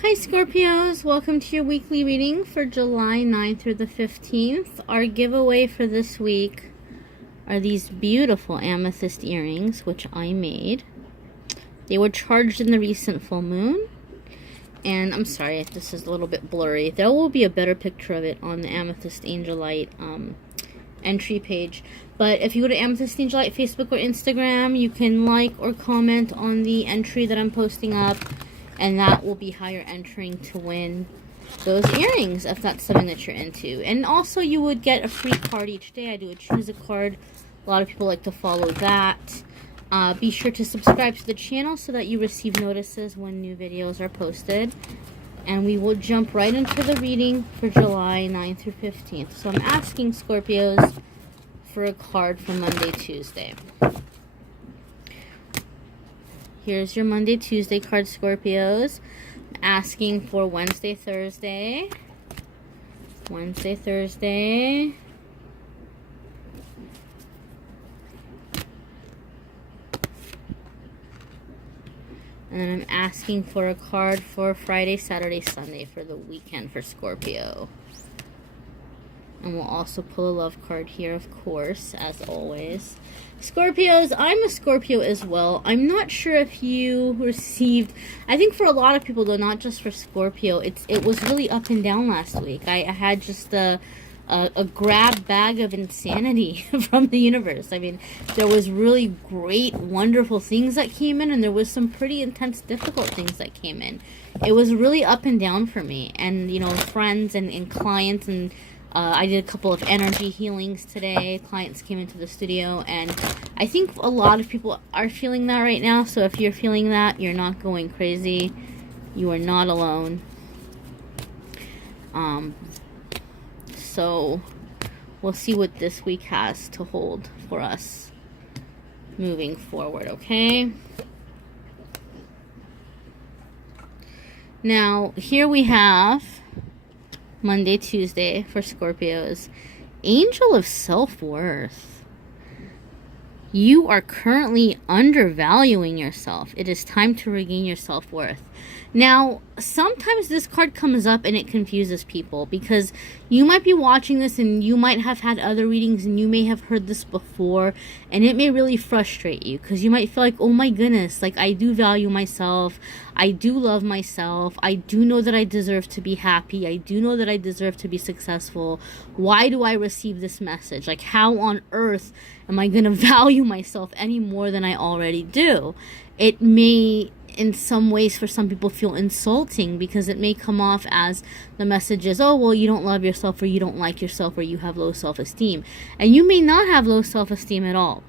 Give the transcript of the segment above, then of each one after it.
Hi Scorpios, welcome to your weekly reading for July 9th through the 15th. Our giveaway for this week are these beautiful amethyst earrings, which I made. They were charged in the recent full moon. And I'm sorry if this is a little bit blurry. There will be a better picture of it on the AnethystAngelLight entry page. But if you go to AnethystAngelLight Facebook or Instagram, you can like or comment on the entry that I'm posting up. And that will be how you're entering to win those earrings, if that's something that you're into. And also, you would get a free card each day. I do a choose a card. A lot of people like to follow that. Be sure to subscribe to the channel so that you receive notices when new videos are posted. And we will jump right into the reading for July 9th through 15th. So I'm asking Scorpios for a card for Monday, Tuesday. Here's your Monday, Tuesday card, Scorpios. I'm asking for Wednesday, Thursday. Wednesday, Thursday. And then I'm asking for a card for Friday, Saturday, Sunday for the weekend for Scorpio. And we'll also pull a love card here, of course, as always. Scorpios, I'm a Scorpio as well. I'm not sure if you received... I think for a lot of people, though, not just for Scorpio, it was really up and down last week. I had just a grab bag of insanity from the universe. I mean, there was really great, wonderful things that came in, and there was some pretty intense, difficult things that came in. It was really up and down for me. And, you know, friends and clients and... I did a couple of energy healings today. Clients came into the studio, and I think a lot of people are feeling that right now. So if you're feeling that, you're not going crazy. You are not alone. So we'll see what this week has to hold for us moving forward, okay? Now, here we have Monday, Tuesday for Scorpios. Angel of Self-Worth. You are currently undervaluing yourself. It is time to regain your self-worth. Now, sometimes this card comes up and it confuses people because you might be watching this and you might have had other readings and you may have heard this before, and it may really frustrate you because you might feel like, oh my goodness, like I do value myself. I do love myself. I do know that I deserve to be happy. I do know that I deserve to be successful. Why do I receive this message? Like, how on earth am I going to value myself any more than I already do? It may, in some ways, for some people feel insulting because it may come off as the message is, oh, well, you don't love yourself, or you don't like yourself, or you have low self-esteem. And you may not have low self-esteem at all.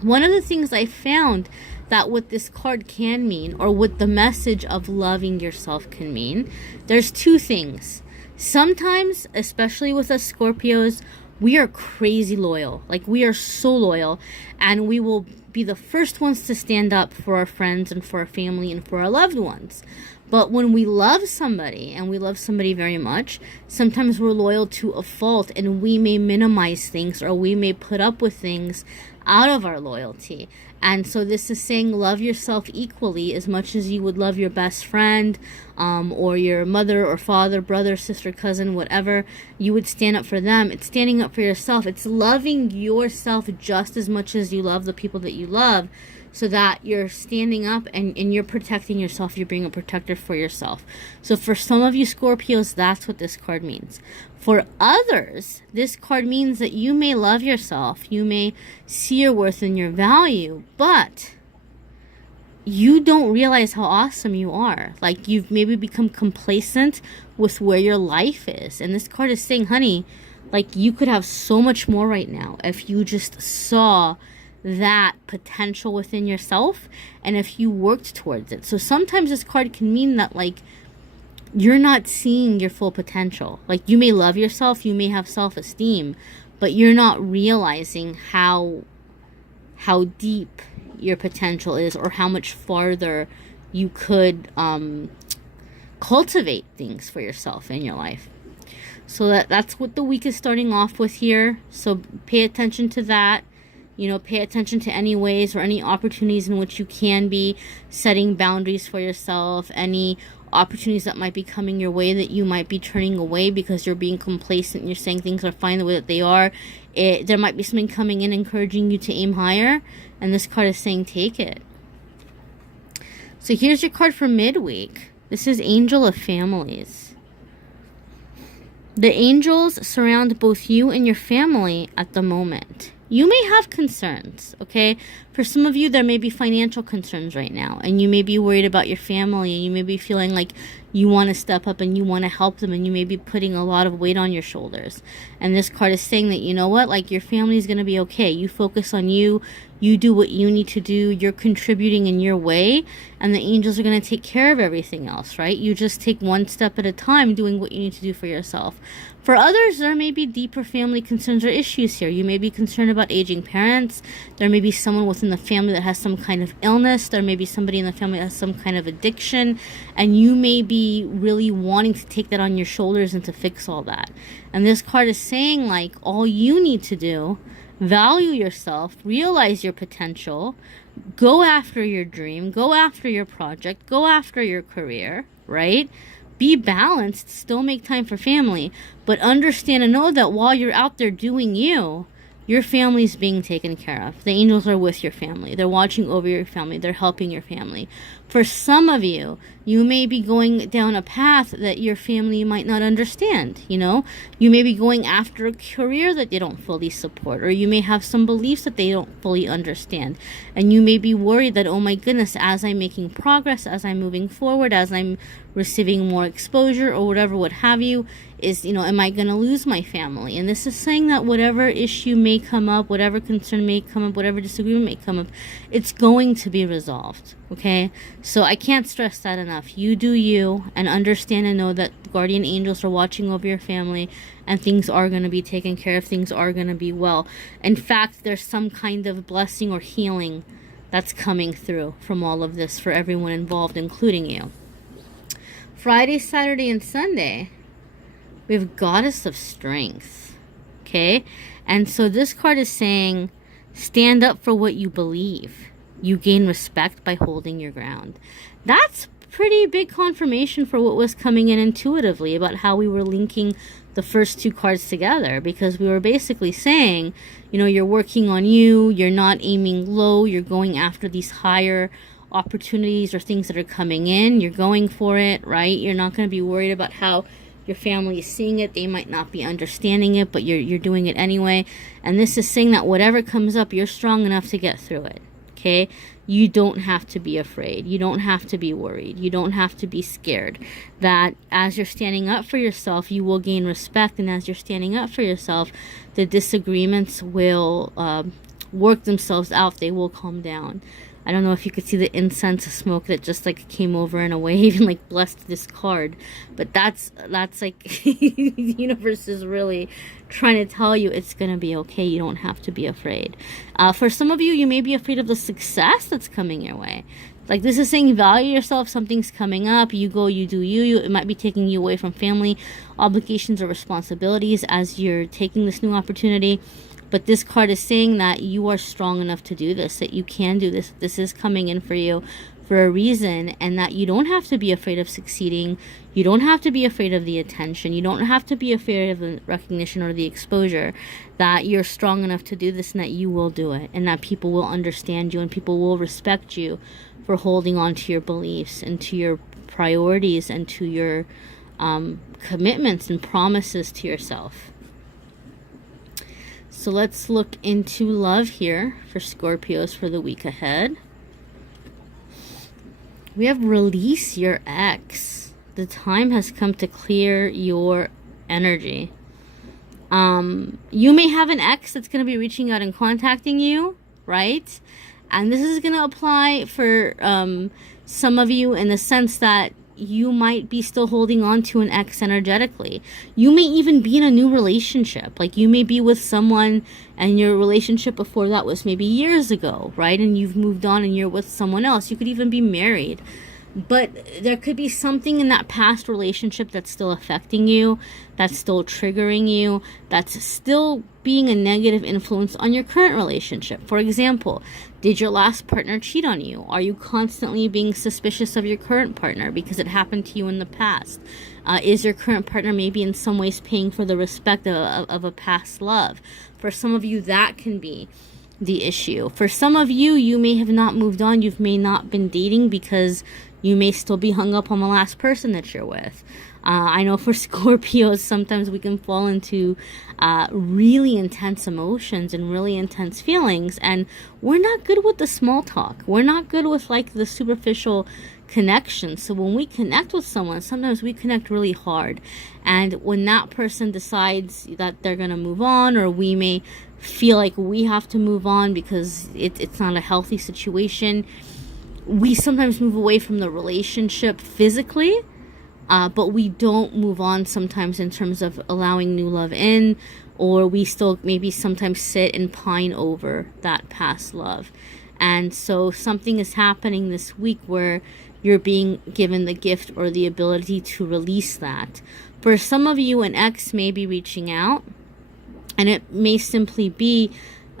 One of the things I found that what this card can mean, or what the message of loving yourself can mean, there's two things. Sometimes, especially with us Scorpios, we are crazy loyal. Like, we are so loyal, and we will be the first ones to stand up for our friends and for our family and for our loved ones. But when we love somebody, and we love somebody very much, sometimes we're loyal to a fault, and we may minimize things, or we may put up with things out of our loyalty. And so this is saying love yourself equally as much as you would love your best friend, or your mother or father, brother, sister, cousin, whatever. You would stand up for them. It's standing up for yourself. It's loving yourself just as much as you love the people that you love, so that you're standing up and you're protecting yourself. You're being a protector for yourself. So for some of you Scorpios, that's what this card means. For others, this card means that you may love yourself. You may see your worth and your value, but you don't realize how awesome you are. Like, you've maybe become complacent with where your life is. And this card is saying, honey, like, you could have so much more right now if you just saw that potential within yourself and if you worked towards it. So sometimes this card can mean that, like, you're not seeing your full potential. Like, you may love yourself, you may have self-esteem, but you're not realizing how deep your potential is, or how much farther you could cultivate things for yourself in your life. So that's what the week is starting off with here. So pay attention to that. You know, pay attention to any ways or any opportunities in which you can be setting boundaries for yourself, any opportunities that might be coming your way that you might be turning away because you're being complacent. You're saying things are fine the way that they are. There might be something coming in encouraging you to aim higher. And this card is saying take it. So here's your card for midweek. This is Angel of Families. The angels surround both you and your family at the moment. You may have concerns, okay? For some of you, there may be financial concerns right now, and you may be worried about your family, and you may be feeling like you want to step up and you want to help them, and you may be putting a lot of weight on your shoulders. And this card is saying that, you know what, like, your family is going to be okay. You focus on you. You do what you need to do. You're contributing in your way, and the angels are going to take care of everything else, right? You just take one step at a time doing what you need to do for yourself. For others, there may be deeper family concerns or issues here. You may be concerned about aging parents. There may be someone within the family that has some kind of illness. There may be somebody in the family that has some kind of addiction, and you may be really wanting to take that on your shoulders and to fix all that. And this card is saying, like, all you need to do, value yourself, realize your potential, go after your dream, go after your project, go after your career, right? Be balanced, still make time for family, but understand and know that while you're out there doing you, your family's being taken care of. The angels are with your family. They're watching over your family. They're helping your family. For some of you, you may be going down a path that your family might not understand, you know? You may be going after a career that they don't fully support, or you may have some beliefs that they don't fully understand. And you may be worried that, oh my goodness, as I'm making progress, as I'm moving forward, as I'm receiving more exposure or whatever, what have you, is, you know, am I going to lose my family? And this is saying that whatever issue may come up, whatever concern may come up, whatever disagreement may come up, it's going to be resolved, okay? So I can't stress that enough. You do you, and understand and know that guardian angels are watching over your family, and things are going to be taken care of. Things are going to be well. In fact, there's some kind of blessing or healing that's coming through from all of this for everyone involved, including you. Friday, Saturday, and Sunday, we have Goddess of Strength, okay? And so this card is saying, stand up for what you believe. You gain respect by holding your ground. That's pretty big confirmation for what was coming in intuitively about how we were linking the first two cards together, because we were basically saying, you know, you're working on you, you're not aiming low, you're going after these higher opportunities or things that are coming in, you're going for it, right? You're not going to be worried about how your family is seeing it. They might not be understanding it, but you're doing it anyway. And this is saying that whatever comes up, you're strong enough to get through it, okay? You don't have to be afraid. You don't have to be worried. You don't have to be scared. That as you're standing up for yourself, you will gain respect. And as you're standing up for yourself, the disagreements will work themselves out. They will calm down. I don't know if you could see the incense smoke that just like came over in a wave and like blessed this card, but that's like the universe is really trying to tell you it's gonna be okay. You don't have to be afraid. For some of you, you may be afraid of the success that's coming your way. Like this is saying, value yourself. Something's coming up. You go, you do you. It might be taking you away from family obligations or responsibilities as you're taking this new opportunity. But this card is saying that you are strong enough to do this, that you can do this. This is coming in for you for a reason, and that you don't have to be afraid of succeeding. You don't have to be afraid of the attention. You don't have to be afraid of the recognition or the exposure. That you're strong enough to do this, and that you will do it, and that people will understand you, and people will respect you for holding on to your beliefs and to your priorities and to your commitments and promises to yourself. So let's look into love here for Scorpios for the week ahead. We have release your ex. The time has come to clear your energy. You may have an ex that's going to be reaching out and contacting you, right? And this is going to apply for some of you in the sense that you might be still holding on to an ex energetically. You may even be in a new relationship. Like you may be with someone and your relationship before that was maybe years ago, right? And you've moved on and you're with someone else. You could even be married. But there could be something in that past relationship that's still affecting you, that's still triggering you, that's still being a negative influence on your current relationship. For example, did your last partner cheat on you? Are you constantly being suspicious of your current partner because it happened to you in the past? Is your current partner maybe in some ways paying for the respect of a past love? For some of you, that can be the issue. For some of you, you may have not moved on. You may not been dating because you may still be hung up on the last person that you're with. I know for Scorpios, sometimes we can fall into really intense emotions and really intense feelings, and we're not good with the small talk. We're not good with like the superficial connection. So when we connect with someone, sometimes we connect really hard. And when that person decides that they're going to move on, or we may feel like we have to move on because it's not a healthy situation, we sometimes move away from the relationship physically, but we don't move on sometimes in terms of allowing new love in, or we still maybe sometimes sit and pine over that past love. And so something is happening this week where you're being given the gift or the ability to release that. For some of you, an ex may be reaching out, and it may simply be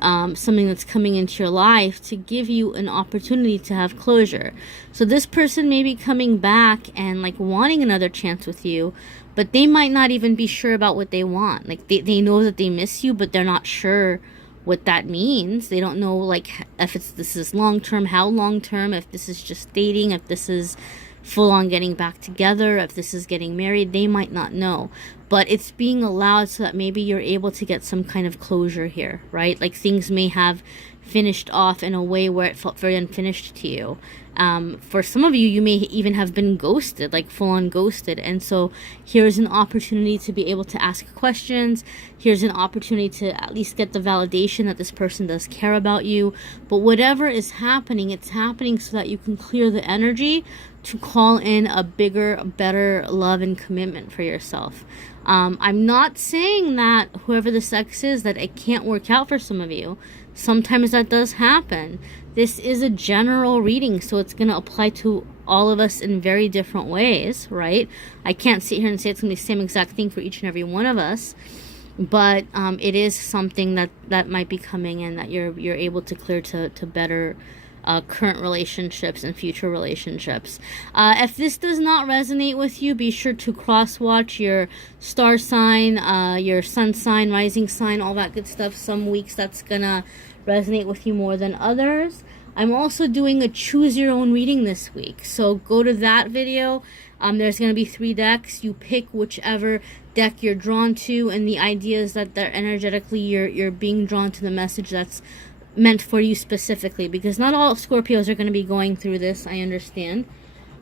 something that's coming into your life to give you an opportunity to have closure. So this person may be coming back and like wanting another chance with you, but they might not even be sure about what they want. Like they know that they miss you, but they're not sure what that means. They don't know like if this is long-term, how long-term, if this is just dating, if this is full on getting back together, if this is getting married. They might not know, but it's being allowed so that maybe you're able to get some kind of closure here, right? Like things may have finished off in a way where it felt very unfinished to you. For some of you, you may even have been ghosted, like full on ghosted. And so here's an opportunity to be able to ask questions. Here's an opportunity to at least get the validation that this person does care about you. But whatever is happening, it's happening so that you can clear the energy to call in a bigger, better love and commitment for yourself. I'm not saying that whoever the sex is, that it can't work out for some of you. Sometimes that does happen. This is a general reading, so it's going to apply to all of us in very different ways, right? I can't sit here and say it's going to be the same exact thing for each and every one of us, but it is something that might be coming in that you're able to clear to better current relationships and future relationships. If this does not resonate with you, be sure to cross-watch your star sign, your sun sign, rising sign, all that good stuff. Some weeks that's gonna resonate with you more than others. I'm also doing a choose your own reading this week, so go to that video. There's going to be 3 decks. You pick whichever deck you're drawn to, and the idea is that they're energetically you're being drawn to the message that's meant for you specifically, because not all Scorpios are going to be going through this, I understand.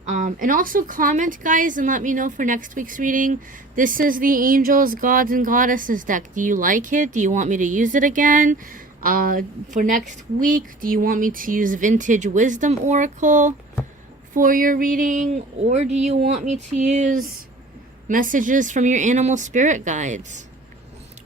And also comment, guys, and let me know for next week's reading. This is the Angels, Gods, and Goddesses deck. Do you like it? Do you want me to use it again? For next week, do you want me to use Vintage Wisdom Oracle for your reading, or do you want me to use messages from your animal spirit guides?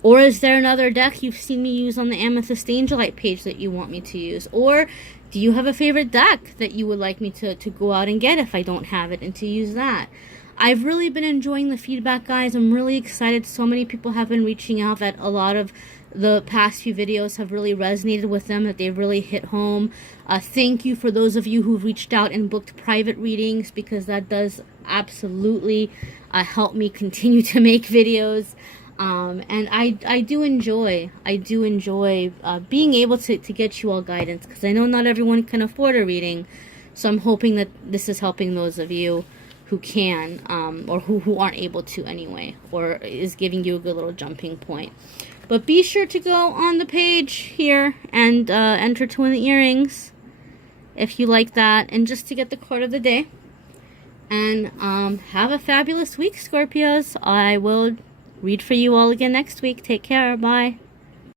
Or is there another deck you've seen me use on the AnethystAngelLight page that you want me to use? Or do you have a favorite deck that you would like me to go out and get if I don't have it, and to use that? I've really been enjoying the feedback, guys. I'm really excited. So many people have been reaching out that a lot of the past few videos have really resonated with them, that they've really hit home. Thank you for those of you who've reached out and booked private readings, because that does absolutely help me continue to make videos. And I do enjoy being able to get you all guidance, because I know not everyone can afford a reading. So I'm hoping that this is helping those of you who can, or who aren't able to anyway, or is giving you a good little jumping point. But be sure to go on the page here and enter to win the earrings if you like that, and just to get the card of the day. And have a fabulous week, Scorpios. I will read for you all again next week. Take care. Bye.